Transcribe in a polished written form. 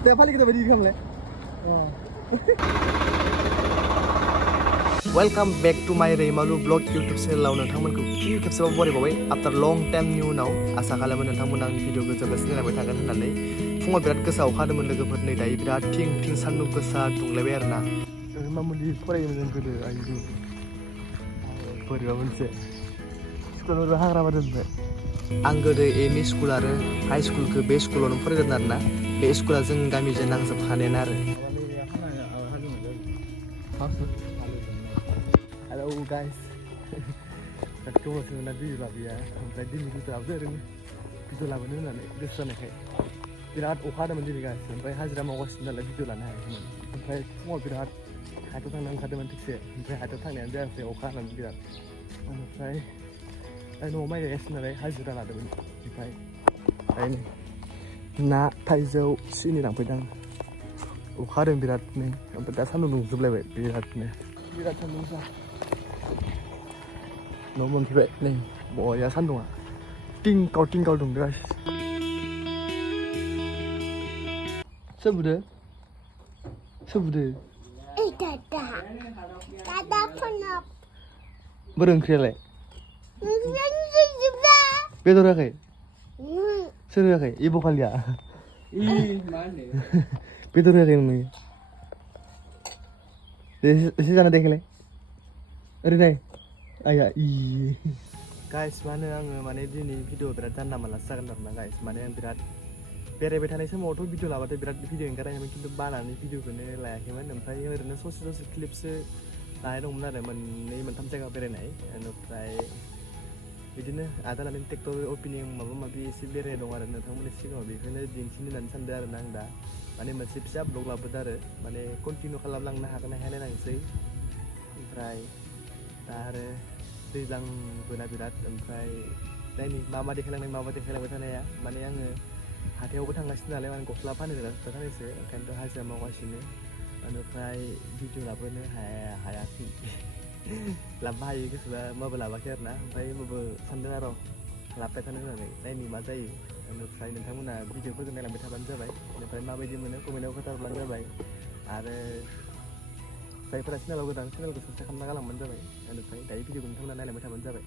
Tiap kali kita berdiri kamu le. Welcome back to my Birainw blog YouTube channel. नोंथांमोनखौ फिन खेबसेबाव बरायबावबाय after long time नि उनाव आसा खालामो नोंथांमोना आंनि भिडिअखौ जोबजासिम नायबाय थागोन होननानै फुङाव बिराद गोसा अखा हादोंमोन लोगोफोर नै दायो बिराद थिं थिं सान्दुं गोसा दुंलायबाय आरोना मामुलि फरायोमोन जों गोदो आयु बोरैबा मोनसे स्कुलाव हाग्रा बारजोबबाय आं गोदो एमइ स्कुल आरो हाई स्कुलखौ बे स्कुलावनो फरायदोंमोन आरोना बे स्कुला जों गामिजों नांजाबखानायानो आरो Hello guys. Aku mau sebenarnya di Labia. Sampai di minggu terakhir ini video lawan ini nanti kesannya birat oka ada menjadi guys. Sampai hajar mau was nanti video lana ya. Sampai semua birat hatu tangan kada mentik sih. Sampai hatu tangan dia sampai oka nanti birat. Sampai normal ya nanti hajar ada mentik. Sampai ini na taizau sini nampak dang. Oka ada birat nih. Sampai dah sana nunggu sebelah birat nih. Birat sana sah. 너무 비배 네 뭐야 산동아 띵까우 동그라 서부대 다다 폰업 뭐는 그래래 베도라게 서라게 이보 관리야 이 말네 베도라게 뭐 시간에 되길래 어디네 Ayah guys mana ang mana ini video berat jangan malas kan karena guys mana yang berat berai थानाय समावथ' video लाबाथाय बिराद video ओंखारनायमोन खिन्थु बानानै भिडिअखौनो लायाखैमोन ओमफ्राय ओरैनो ससे क्लिपसो लानाय दंमोन आरो मोननै मोनथाम जायगा बेरायनाय ओमफ्राय बिदिनो आदा लानानै ट्रेक्टर ओपनिं माबा माबि एसे बेराय दं आरो नोंथांमोननि सिगाङाव बेखौनो दिन्थिनो होननानै सानदों आरो आं दा माने मोनसे फिसा ब्लग लाबोदों आरो माने कन्टिनिउ खालामलांनो हागोन ना हाया नायनोसै ओमफ्राय दा आरो दैज्लांबो ना बिराद ओमफ्राय नायनि मा देखायलांबाय थानाया माने आङो हाथायावबो थांगासिनो नालाय माने गस्ला फानो सानैसो ओंखायनोथ' हाजिरा मावगासिनो ओमफ्राय भिडिअ लाबोनो हायाखै लाबोनो हायो गोसोबा माबो लाबाखै आरोना ओमफ्राय माबो सानदों आरो लाबोबाय थानो होननानै नायनि मा जायो ओमफ्राय नोंथांमोना भिडिअफोरखौ नायलांबाय थाबानो जाबाय ओमफ्राय माबायदि मोनो कमेन्टआव खोन्थाहरबानो जाबाय आरो जायफोरा चेनेलाव गोदान चेनेलखौ साबस्क्राइब खालामना गालांबानो जाबाय ओमफ्राय दायो भिडिअखौ नोंथांमोना नायलांबाय थाबानो जाबाय